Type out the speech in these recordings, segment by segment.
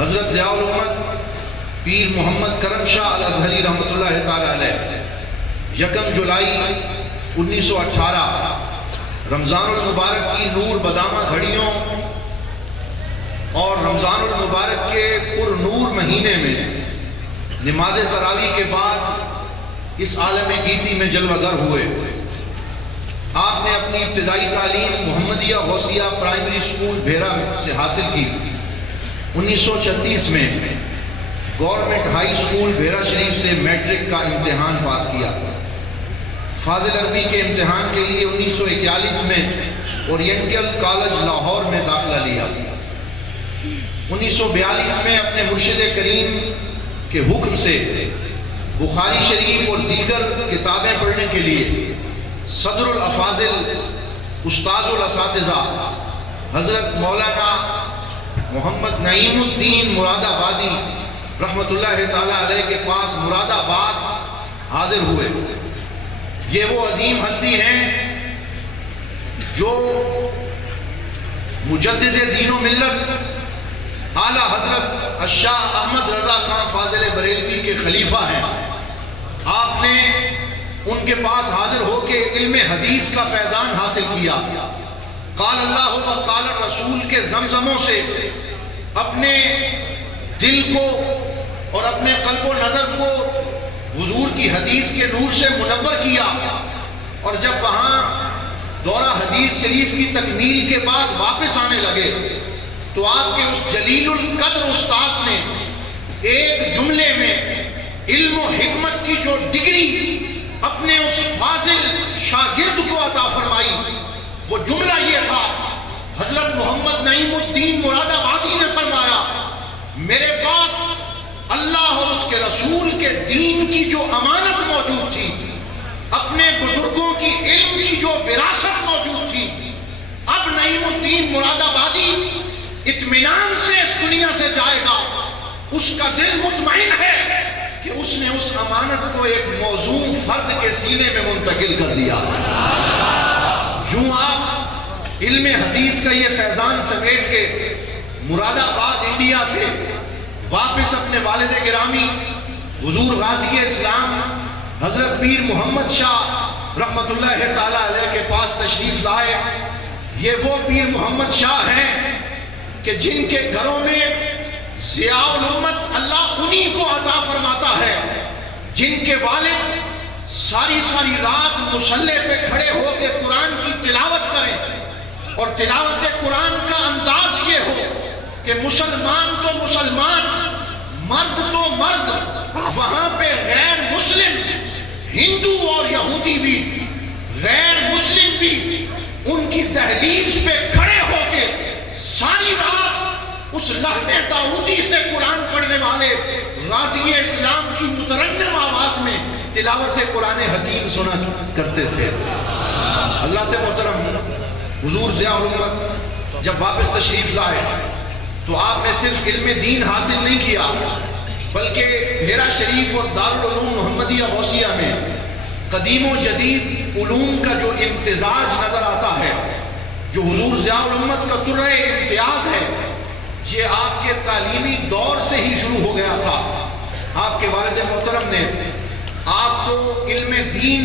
حضرت ضیاء الامت پیر محمد کرم شاہ الازہری رحمۃ اللہ تعالی علیہ 1 جولائی 1918 رمضان المبارک کی نور بدامہ گھڑیوں اور رمضان المبارک کے پر نور مہینے میں نماز تراویح کے بعد اس عالم گیتی میں جلوہ گر ہوئے۔ آپ نے اپنی ابتدائی تعلیم محمدیہ غوثیہ پرائمری اسکول بھیرا سے حاصل کی۔ 1936 میں گورنمنٹ ہائی اسکول بھیرا شریف سے میٹرک کا امتحان پاس کیا۔ فاضل عربی کے امتحان کے لیے 1941 میں اورینٹل کالج لاہور میں داخلہ لیا۔ 1942 میں اپنے مرشد کریم کے حکم سے بخاری شریف اور دیگر کتابیں پڑھنے کے لیے صدر الافاضل استاذ الاساتذہ حضرت مولانا محمد نعیم الدین مراد آبادی رحمۃ اللہ تعالی علیہ کے پاس مراد آباد حاضر ہوئے۔ یہ وہ عظیم ہستی ہیں جو مجدد دین و ملت اعلیٰ حضرت الشاہ احمد رضا خان فاضل بریلوی کے خلیفہ ہیں۔ آپ نے ان کے پاس حاضر ہو کے علم حدیث کا فیضان حاصل کیا۔ قال اللہ و قال الرسول کے زمزموں سے اپنے دل کو اور اپنے قلب و نظر کو حضور کی حدیث کے نور سے منور کیا، اور جب وہاں دورہ حدیث شریف کی تکمیل کے بعد واپس آنے لگے تو آپ کے اس جلیل القدر استاذ نے ایک جملے میں علم و حکمت کی جو ڈگری اپنے اس فاضل شاگرد کو عطا فرمائی، وہ جملہ یہ تھا، حضرت محمد نعیم الدین مراد آبادی نے فرمایا، میرے پاس اللہ اور اس کے رسول کے دین کی جو امانت موجود تھی، اپنے بزرگوں کی علم کی جو وراثت موجود تھی، اب نعیم الدین مراد آبادی اطمینان سے اس دنیا سے جائے گا، اس کا دل مطمئن ہے کہ اس نے اس امانت کو ایک موزون فرد کے سینے میں منتقل کر دیا۔ یوں آپ علم حدیث کا یہ فیضان سمیٹ کے مراد آباد انڈیا سے واپس اپنے والد گرامی حضور غازی اسلام حضرت پیر محمد شاہ رحمۃ اللہ تعالی علیہ کے پاس تشریف لائے۔ یہ وہ پیر محمد شاہ ہیں کہ جن کے گھروں میں ضیاء الامت اللہ انہی کو عطا فرماتا ہے، جن کے والد ساری ساری رات مصلی پہ کھڑے ہو کے قرآن کی تلاوت کریں، اور تلاوت قرآن کا انداز یہ ہو کہ مسلمان تو مسلمان، مرد تو مرد، وہاں پہ غیر مسلم ہندو اور یہودی بھی، غیر مسلم بھی ان کی دہلیز پہ کھڑے ہو کے ساری رات اس لہن داؤدی سے قرآن پڑھنے والے غازی اسلام کی مترنم آواز میں تلاوت قرآن حکیم سنا کرتے تھے۔ اللہ محترم، حضور ضیاء الامت جب واپس تشریف لائے تو آپ نے صرف علم دین حاصل نہیں کیا، بلکہ بھیرا شریف اور دارالعلوم محمدیہ غوثیہ میں قدیم و جدید علوم کا جو امتزاج نظر آتا ہے، جو حضور ضیاء الامت کا درہ امتیاز ہے، یہ آپ کے تعلیمی دور سے ہی شروع ہو گیا تھا۔ آپ کے والد محترم نے آپ کو علم دین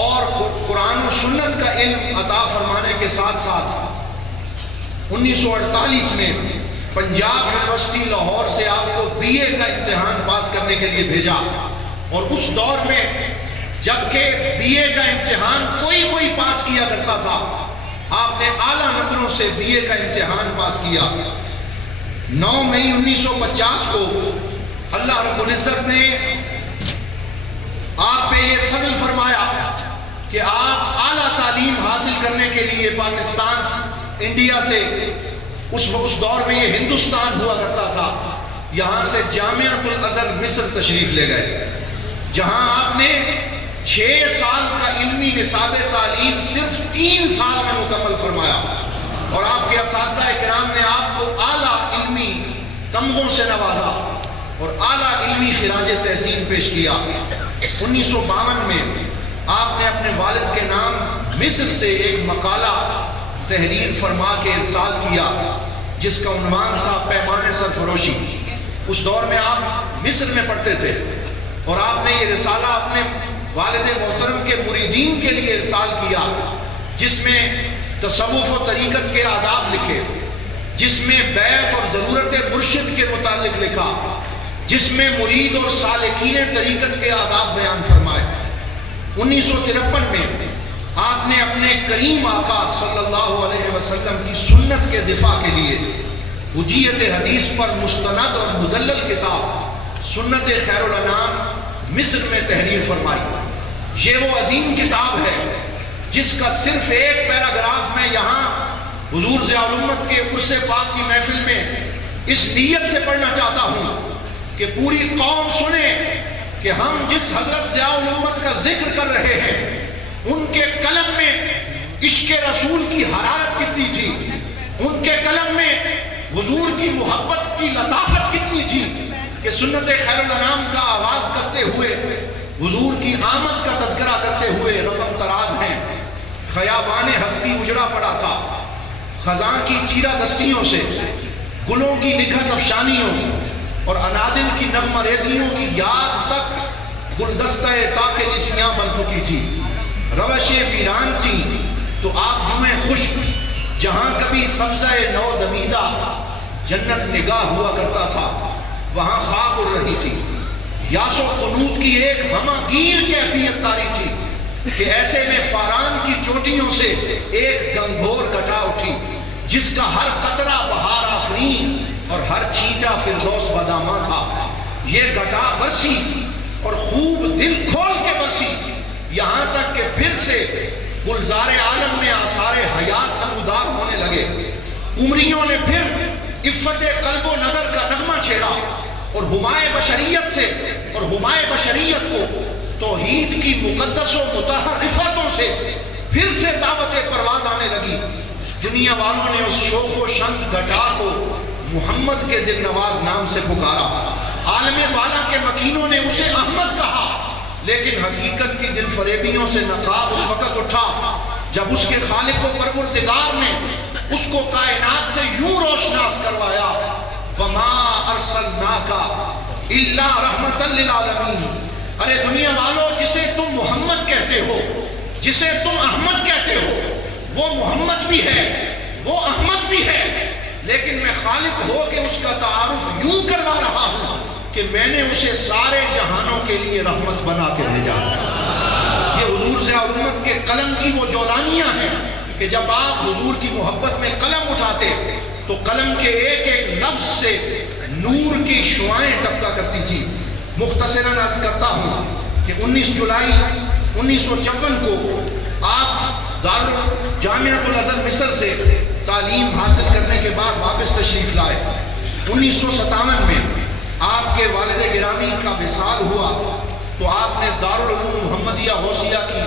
اور قرآن و سنت کا علم عطا فرمانے کے ساتھ ساتھ 1948 میں پنجاب یونیورسٹی لاہور سے آپ کو بی اے کا امتحان پاس کرنے کے لیے بھیجا، اور اس دور میں جبکہ بی اے کا امتحان کوئی پاس کیا کرتا تھا، آپ نے اعلیٰ نمبروں سے بی اے کا امتحان پاس کیا۔ 9 مئی 1950 کو اللہ رب العزت نے آپ پہ یہ فضل فرمایا کہ آپ اعلیٰ تعلیم حاصل کرنے کے لیے پاکستان انڈیا سے، اس دور میں یہ ہندوستان ہوا کرتا تھا، یہاں سے جامعۃ الازہر مصر تشریف لے گئے، جہاں آپ نے 6 سال کا علمی نصاب تعلیم صرف 3 سال میں مکمل فرمایا، اور آپ کے اساتذہ کرام نے آپ کو اعلیٰ علمی تمغوں سے نوازا اور اعلیٰ علمی خراج تحسین پیش کیا۔ 1952 میں آپ نے اپنے والد کے نام مصر سے ایک مقالہ تحریر فرما کے ارسال کیا، جس کا عنوان تھا پیمان سرفراز سرفروشی، اس دور میں آپ مصر میں پڑھتے تھے اور آپ نے یہ رسالہ اپنے والد محترم کے مریدین کے لیے ارسال کیا، جس میں تصوف و طریقت کے آداب لکھے، جس میں بیعت اور ضرورت مرشد کے متعلق لکھا، جس میں مرید اور سالکین طریقت کے آداب بیان فرمائے۔ 1953 میں آپ نے اپنے کریم آقا صلی اللہ علیہ وسلم کی سنت کے دفاع کے لیے حجیت حدیث پر مستند اور مدلل کتاب سنت خیر الانام مصر میں تحریر فرمائی۔ یہ وہ عظیم کتاب ہے جس کا صرف ایک پیراگراف میں یہاں حضور ضیاء الامت کے عرس پاک کی محفل میں اس نیت سے پڑھنا چاہتا ہوں کہ پوری قوم سنے کہ ہم جس حضرت ضیاء الامت کا ذکر کر رہے ہیں ان کے قلم میں عشق رسول کی حرارت کتنی تھی، ان کے قلم میں حضور کی محبت کی لطافت کتنی تھی کہ سنت خیر الانام کا آغاز کرتے ہوئے حضور کی آمد کا تذکرہ کرتے ہوئے رقم تراز ہیں۔ خیابان ہستی اجڑا پڑا تھا، خزاں کی چیرہ دستیوں سے، گلوں کی نکھت افشانیوں اور انادل کی نغمہ ریزیوں کی یاد تک گلدستہ تاک نسیاں بن چکی تھی، روشیں ویران تھی تو آپ جمعے خشک جہاں کبھی سبزہ نو دمیدہ جنت نگاہ ہوا کرتا تھا وہاں خاک اڑ رہی تھی۔ یاس و قنوت کی ایک ہماگیر کیفیت طاری تھی کہ ایسے میں فاران کی چوٹیوں سے ایک گنگھور گٹا اٹھی جس کا ہر قطرہ بہار آفرین اور ہر چینٹا فردوس بدامہ تھا۔ یہ گٹا برسی اور خوب دل کھول کے برسی، یہاں تک کہ پھر سے گلزار عالم میں آثار حیات نمودار ہونے لگے۔ عمریوں نے پھر عفت قلب و نظر کا نغمہ چھیڑا اور ہمائے بشریت سے اور ہمائے بشریت کو توحید کی مقدس و مطہر رفتوں سے پھر سے دعوت پرواز آنے لگی۔ دنیا والوں نے اس شوق و شنگ گٹا کو محمد کے دل نواز نام سے پکارا، عالم بالا کے مکینوں نے اسے احمد کہا، لیکن حقیقت کی دل فریبیوں سے نقاب اس وقت اٹھا جب اس کے خالق و پروردگار نے اس کو کائنات سے یوں روشناس کروایا، وَمَا أَرْسَلْنَاكَ إِلَّا رَحْمَةً لِلْعَالَمِينَ۔ ارے دنیا والوں، جسے تم محمد کہتے ہو، جسے تم احمد کہتے ہو، وہ محمد بھی ہے، وہ احمد بھی ہے، لیکن میں خالق ہو کہ اس کا تعارف یوں کروا رہا ہوں کہ میں نے اسے سارے جہانوں کے لیے رحمت بنا کے بھیجا۔ یہ حضور ضیاء الامت کے قلم کی وہ جولانیاں ہیں کہ جب آپ حضور کی محبت میں قلم اٹھاتے تو قلم کے ایک ایک لفظ سے نور کی شعائیں ٹپکا کرتی تھی۔ مختصراً عرض کرتا ہوں کہ 19 جولائی 1954 کو آپ جامعۃ الازہر مصر سے تعلیم حاصل کرنے کے بعد واپس تشریف لائے۔ 1957 میں آپ کے والد گرامی کا وصال ہوا تو آپ نے دارالعلوم محمدیہ غوثیہ کی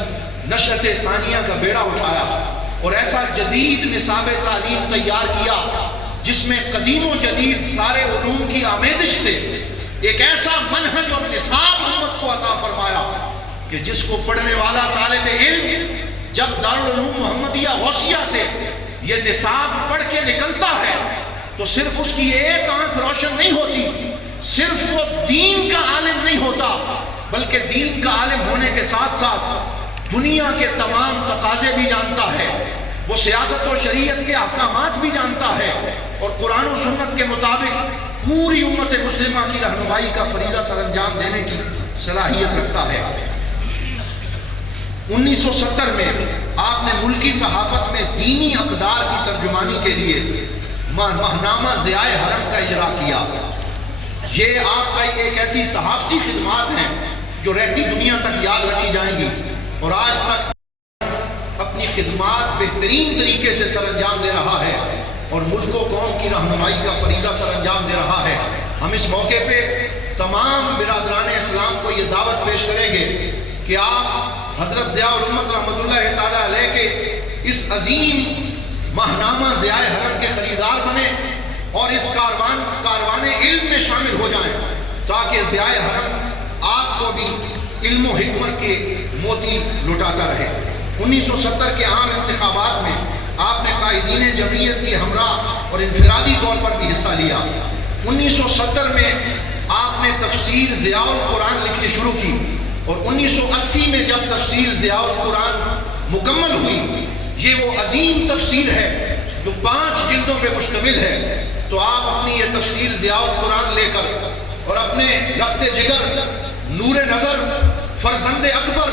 نشأت ثانیہ کا بیڑا اٹھایا اور ایسا جدید نصاب تعلیم تیار کیا جس میں قدیم و جدید سارے علوم کی آمیزش سے ایک ایسا منہج اور نصاب امت کو عطا فرمایا کہ جس کو پڑھنے والا طالب علم جب دارالعلوم محمدیہ غوثیہ سے یہ نصاب پڑھ کے نکلتا ہے تو صرف اس کی ایک آنکھ روشن نہیں ہوتی، صرف وہ دین کا عالم نہیں ہوتا بلکہ دین کا عالم ہونے کے ساتھ ساتھ دنیا کے تمام تقاضے بھی جانتا ہے، وہ سیاست و شریعت کے احکامات بھی جانتا ہے اور قرآن و سنت کے مطابق پوری امت مسلمہ کی رہنمائی کا فریضہ سر انجام دینے کی صلاحیت رکھتا ہے۔ 1970 میں آپ نے ملکی صحافت میں دینی اقدار کی ترجمانی کے لیے ماہنامہ ضیاء حرم کا اجرا کیا۔ یہ آپ کا ایک ایسی صحافتی خدمات ہیں جو رہتی دنیا تک یاد رکھی جائیں گی اور آج تک اپنی خدمات بہترین طریقے سے سر انجام دے رہا ہے اور ملک و قوم کی رہنمائی کا فریضہ سر انجام دے رہا ہے۔ ہم اس موقع پہ تمام برادران اسلام کو یہ دعوت پیش کریں گے کہ آپ حضرت ضیاء الامت رحمۃ اللہ تعالیٰ علیہ کے اس عظیم ماہنامہ ضیاء حرم کے خریدار بنیں اور اس کاروان علم میں شامل ہو جائیں تاکہ ضیاء حرم آپ کو بھی علم و حکمت کے موتی لٹاتا رہے۔ 1970 کے عام انتخابات میں آپ نے قائدین جمعیت کی ہمراہ اور انفرادی طور پر بھی حصہ لیا۔ 1970 میں آپ نے تفسیر ضیاء القرآن لکھنی شروع کی، اور 1980 میں جب تفسیر ضیاء القرآن مکمل ہوئی، یہ وہ عظیم تفسیر ہے جو 5 جلدوں پہ مشتمل ہے، تو آپ اپنی یہ تفسیر ضیاء القرآن لے کر اور اپنے لخت جگر، نور نظر، فرزند اکبر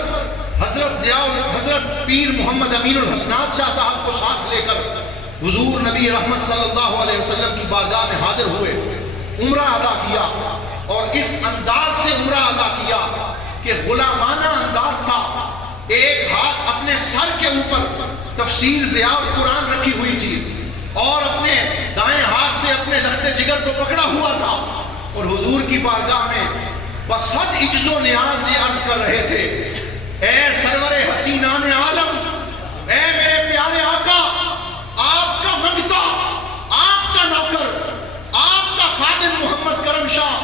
حضرت پیر محمد امین الحسنات شاہ صاحب کو ساتھ لے کر حضور نبی رحمت صلی اللہ علیہ وسلم کی بارگاہ میں حاضر ہوئے، عمرہ ادا کیا، اور اس انداز سے عمرہ ادا کیا کہ غلامانہ انداز تھا۔ ایک ہاتھ اپنے سر کے اوپر تفسیر ضیاء القرآن رکھی ہوئی تھی، اور اپنے دائیں ہاتھ سے اپنے لخت جگر کو پکڑا ہوا تھا، اور حضور کی بارگاہ میں بصد عجز و نیاز یہ عرض کر رہے تھے، اے سرور حسینان عالم، اے میرے پیارے آقا، آپ کا منگتا، آپ کا نوکر، آپ کا خادم محمد کرم شاہ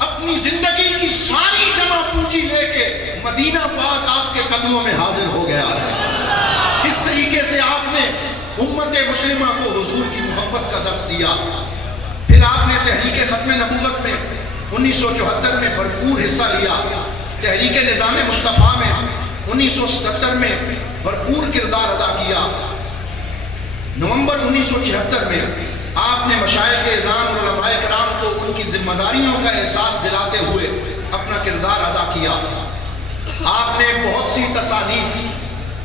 اپنی زندگی کی ساری جمع پونجی لے کے مدینہ پاک آپ کے قدموں میں حاضر ہو گیا ہے۔ اس طریقے سے آپ نے امت مسلمہ کو حضور کی محبت کا درس دیا۔ پھر آپ نے تحریک ختم نبوت میں 1974 میں بھرپور حصہ لیا، تحریک نظام مصطفیٰ میں 1977 میں بھرپور کردار ادا کیا۔ نومبر 1976 میں آپ نے مشائخ اعظام اور علماء کرام کو ان کی ذمہ داریوں کا احساس دلاتے ہوئے اپنا کردار ادا کیا۔ آپ نے بہت سی تصانیف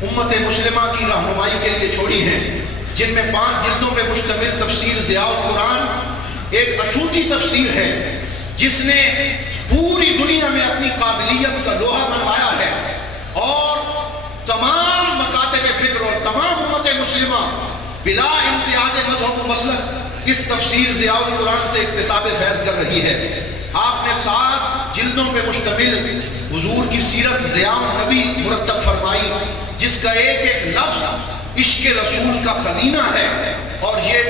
امت مسلمہ کی رہنمائی کے لیے چھوڑی ہیں، جن میں 5 جلدوں پہ مشتمل تفسیر ضیاء القرآن ایک اچھوتی تفسیر ہے، جس نے پوری دنیا میں اپنی قابلیت کا لوہا بنوایا ہے، اور تمام مکاتب فکر اور تمام امت مسلمہ بلا امتیاز مذہب و مسلک اس تفسیر ضیاء القرآن سے اکتساب فیض کر رہی ہے۔ آپ نے 7 جلدوں پہ مشتمل حضور کی سیرت ضیاء النبی مرتب فرمائی، جس کا ایک ایک لفظ عشق رسول کا خزینہ ہے، اور یہ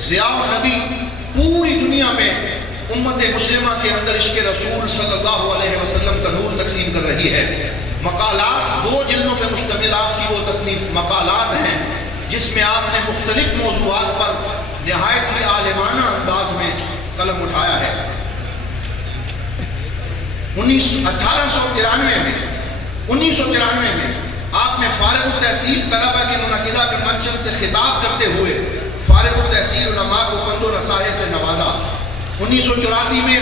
ضیاء النبی پوری دنیا میں امت مسلمہ کے اندر عشق رسول صلی اللہ علیہ وسلم کا نور تقسیم کر رہی ہے۔ مقالات 2 جلدوں پہ مشتمل آپ کی وہ تصنیف مقالات ہیں، جس میں آپ نے مختلف موضوعات پر نہایت ہی عالمانہ انداز میں قلم اٹھایا ہے۔ 1893 میں آپ نے فارغ التحصیل طلبہ کے منعقدہ کنونشن سے خطاب کرتے ہوئے فارغ التحصیل علماء کو پند و نصائح سے نوازا۔ 1984 میں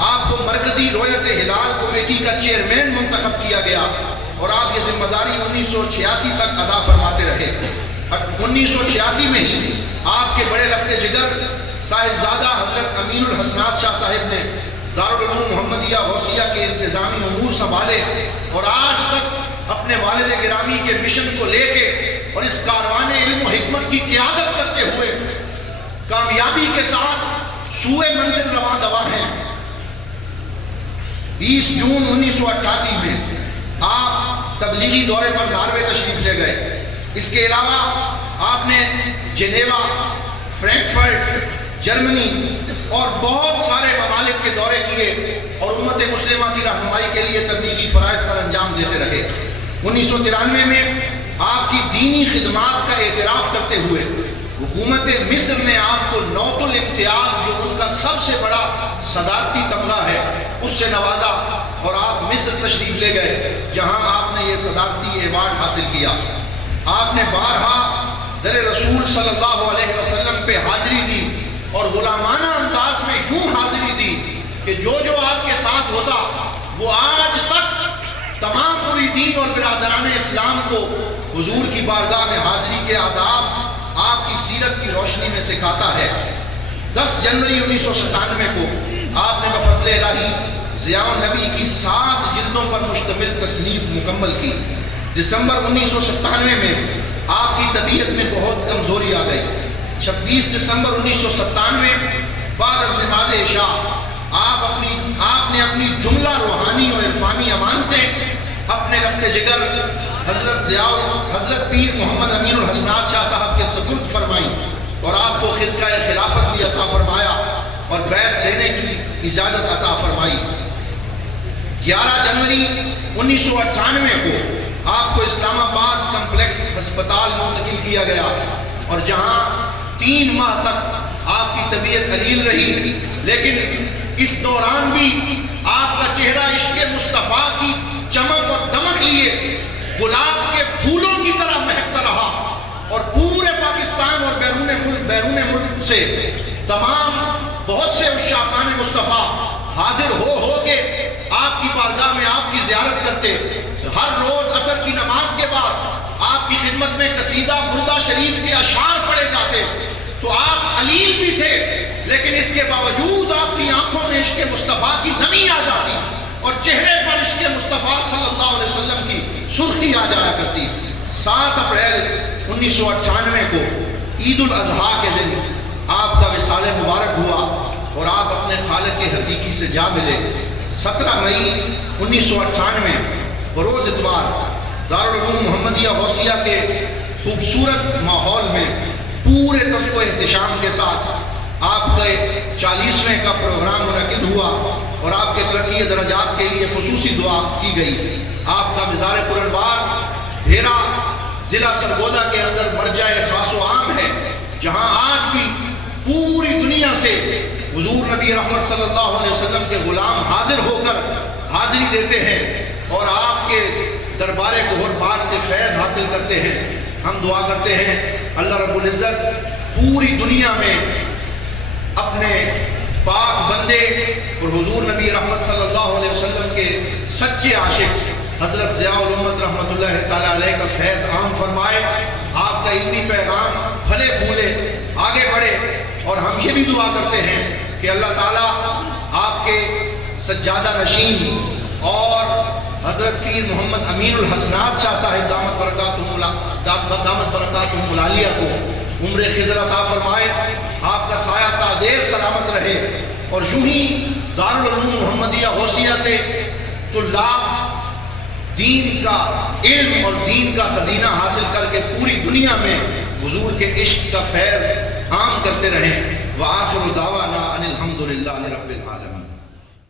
آپ کو مرکزی رویت ہلال کمیٹی کا چیئرمین منتخب کیا گیا، اور آپ یہ ذمہ داری 1986 تک ادا فرماتے رہے۔ 1986 میں ہی آپ کے بڑے لخت جگر صاحبزادہ حضرت امین الحسنات شاہ صاحب نے دارالعلوم محمدیہ غوثیہ کے انتظامی امور سنبھالے، اور آج تک اپنے والد گرامی کے مشن کو لے کے اور اس کاروان علم و حکمت کی قیادت کرتے ہوئے کامیابی کے ساتھ سوئے منزل رواں دواں ہیں۔ 20 جون 1988 میں آپ تبلیغی دورے پر ناروے تشریف لے گئے۔ اس کے علاوہ آپ نے جنیوا، فرینکفرٹ، جرمنی اور بہت سارے ممالک کے دورے کیے، اور امت مسلمہ کی رہنمائی کے لیے تبلیغی فرائض سر انجام دیتے رہے۔ 1993 میں آپ کی دینی خدمات کا اعتراف کرتے ہوئے حکومت مصر نے آپ کو نوط الامتیاز، جو ان کا سب سے بڑا صدارتی تمغہ ہے، اس سے نوازا، اور آپ مصر تشریف لے گئے، جہاں آپ نے یہ صدارتی ایوارڈ حاصل کیا۔ آپ نے بارہا در رسول صلی اللہ علیہ وسلم پہ حاضری دی، اور غلامانہ انداز میں یوں حاضری دی کہ جو آپ کے ساتھ ہوتا وہ آج تک تمام مریدین اور برادران اسلام کو حضور کی بارگاہ میں حاضری کے آداب آپ کی سیرت کی روشنی میں سکھاتا ہے۔ 10 جنوری 1997 کو آپ نے بفضل الہی ضیاء النبی کی 7 جلدوں پر مشتمل تصنیف مکمل کی۔ دسمبر 1997 میں آپ کی طبیعت میں بہت کمزوری آ گئی۔ 26 دسمبر 1997 بعد از نماز عشاء آپ نے اپنی جملہ روحانی و عرفانی امانتیں اپنے لخت جگر حضرت پیر محمد امین الحسنات شاہ صاحب کے سپرد فرمائی، اور آپ کو خدقہ خلافت بھی عطا فرمایا اور بیعت لینے کی اجازت عطا فرمائی۔ 11 جنوری 1998 کو آپ کو اسلام آباد کمپلیکس ہسپتال منتقل کیا گیا، اور جہاں 3 ماہ تک آپ کی طبیعت علیل رہی، لیکن اس دوران بھی آپ کا چہرہ عشق مصطفیٰ کی چمک اور دمک لیے گلاب کے پھولوں کی طرح مہکتا رہا، اور پورے پاکستان اور بیرون ملک سے تمام بہت سے عشاقان مصطفیٰ حاضر ہو کے آپ کی بارگاہ میں آپ کی زیارت کرتے۔ ہر روز عصر کی نماز کے بعد آپ کی خدمت میں قصیدہ بردہ شریف کے اشعار پڑھے جاتے۔ تو آپ علیل بھی تھے، لیکن اس کے باوجود آپ کی آنکھوں میں عشق مصطفیٰ کی نمی آ جاتی اور چہرے پر عشق مصطفیٰ صلی اللہ علیہ وسلم کی سرخی آ جایا کرتی۔ 7 اپریل 1998 کو عید الاضحیٰ کے دن آپ کا وصال مبارک ہوا اور آپ اپنے خالق حقیقی سے جا ملے۔ 17 مئی 1998 بروز اتوار دارالعلوم محمدیہ غوثیہ کے خوبصورت ماحول میں پورے طرز و احتشام کے ساتھ آپ کے 40ویں کا پروگرام منعقد ہوا اور آپ کے ترقی درجات کے لیے خصوصی دعا کی گئی۔ آپ کا مزار پرانوار بھیرا ضلع سرگودا کے اندر مرجع خاص و عام ہے، جہاں آج بھی پوری دنیا سے حضور نبی رحمت صلی اللہ علیہ وسلم کے غلام حاضر ہو کر حاضری دیتے ہیں اور آپ کے دربار گہر پاک سے فیض حاصل کرتے ہیں۔ ہم دعا کرتے ہیں اللہ رب العزت پوری دنیا میں اپنے پاک بندے اور حضور نبی رحمت صلی اللہ علیہ وسلم کے سچے عاشق حضرت ضیاء الامت رحمۃ اللہ تعالیٰ علیہ کا فیض عام فرمائے، آپ کا علمی پیغام پھلے پھولے آگے بڑھے، اور ہم یہ بھی دعا کرتے ہیں کہ اللہ تعالیٰ آپ کے سجادہ نشین اور حضرت پیر محمد امین الحسنات شاہ صاحب دامت برکاتہم العالیہ کو عمر خضر عطا فرمائے، آپ کا سایہ تا دیر سلامت رہے، اور یوں ہی دارالعلوم محمدیہ غوثیہ سے طلاب دین کا علم اور دین کا خزینہ حاصل کر کے پوری دنیا میں حضور کے عشق کا فیض عام کرتے رہیں۔ وآخر دعوانا ان الحمد للہ رب العالمین۔